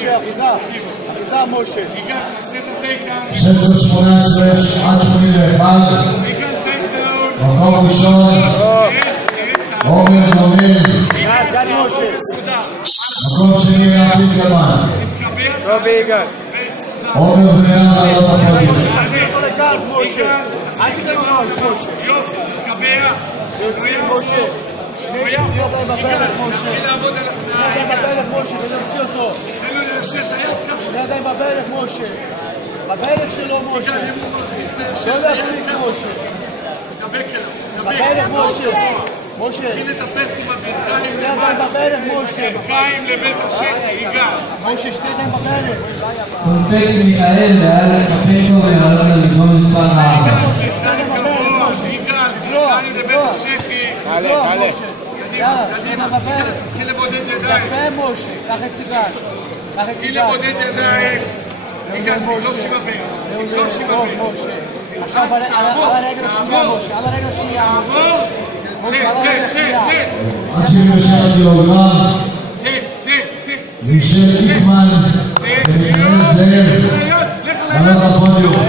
משה, אחיזה, משה. 16-18 עד 81. מקום ראשון, עומר גונן. מקום שני, רפי גלמן. עומר בן לעלות הפודיום. אל תיתן לו רעש, משה. משה. שני ידיים בברך, משה. שני ידיים בברך, משה, ונוציא אותו. שני ידיים בברך, משה. בברך שלו, משה. לא להפסיק, משה. בברך, משה. משה. שני ידיים בברך, משה. משה, שני ידיים בברך. קונפקט מיכאל ואלכס קפקו ויעלות לריזון מספר 4. משה, שני ידיים בברך, משה. תתחיל לבודד ידיים. יפה, משה. קח את סיגל. תתחיל לבודד ידיים. תגלוש עם הבן. תגלוש עם הבן. עכשיו על הרגל השנייה, משה. על הרגל השנייה. משה, על הרגל השנייה. עד 77 קילוגרם. מישל איקמן ונכנס זאב לעלות הפודיום.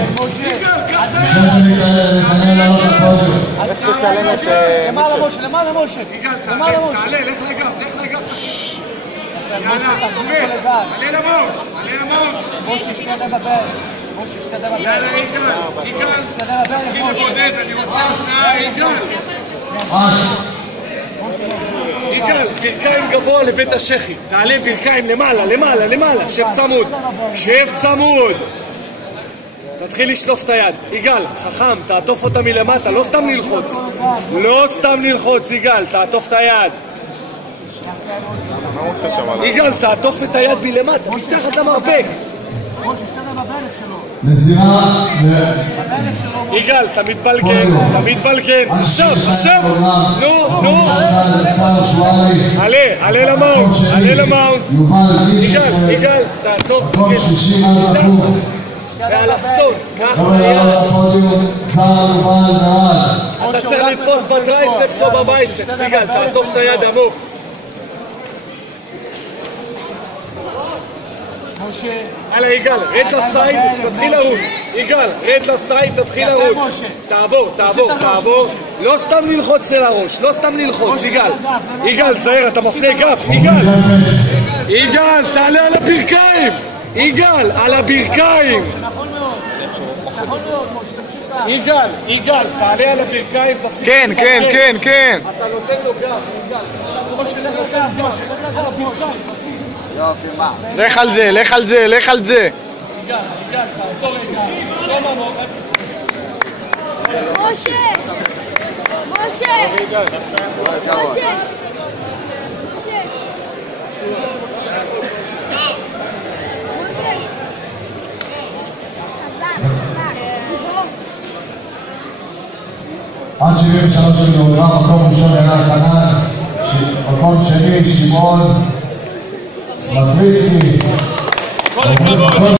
מישל ונכנס לעלות הפודיום. למעלה, משה. למעלה, משה. למעלה, משה. תעלה, לך לגב. משה, תחזור אותו לגל. עלה למון. משה, שתי ידיים בברך. משה, שתי ידיים בברך. יאללה, יגאל. תתחיל לבודד, אני רוצה שנייה, יגאל, ברכיים גבוה לבית השכי. תעלה ברכיים למעלה. שב צמוד. תתחיל לשלוף את היד. יגאל, חכם, תעטוף אותה מלמטה, לא סתם ללחוץ, יגאל, תעטוף את היד. יגאל, תעטוף את היד מלמטה, מתחת למרפק. משה, שתי ידיים בברך שלו. נזירה יגאל, אתה מתבלגן. עכשיו. נו. עלה למאונט. יגאל, תעצור. מקום שלישי מהלכות. באלכסון. עומר לעלות הפודיום, זר יובל מאז. אתה צריך לתפוס בטרייספס או בבייספס. יגאל, תעטוף את היד עמוק. הלאה יגאל, רד לסייד, תתחיל לרוץ. תעבור. לא סתם ללחוץ אל הראש, יגאל, צעיר, אתה מפנה גף, יגאל, תעלה על הברכיים. על הברכיים. יגאל, תעלה על הברכיים. כן. אתה נותן לו גף, לך על זה. יגאל, תעצור רגע. משה! עד 73 קילוגרם, מקום ראשון ינאי חנן, מקום שני שמעון סמטריצקי.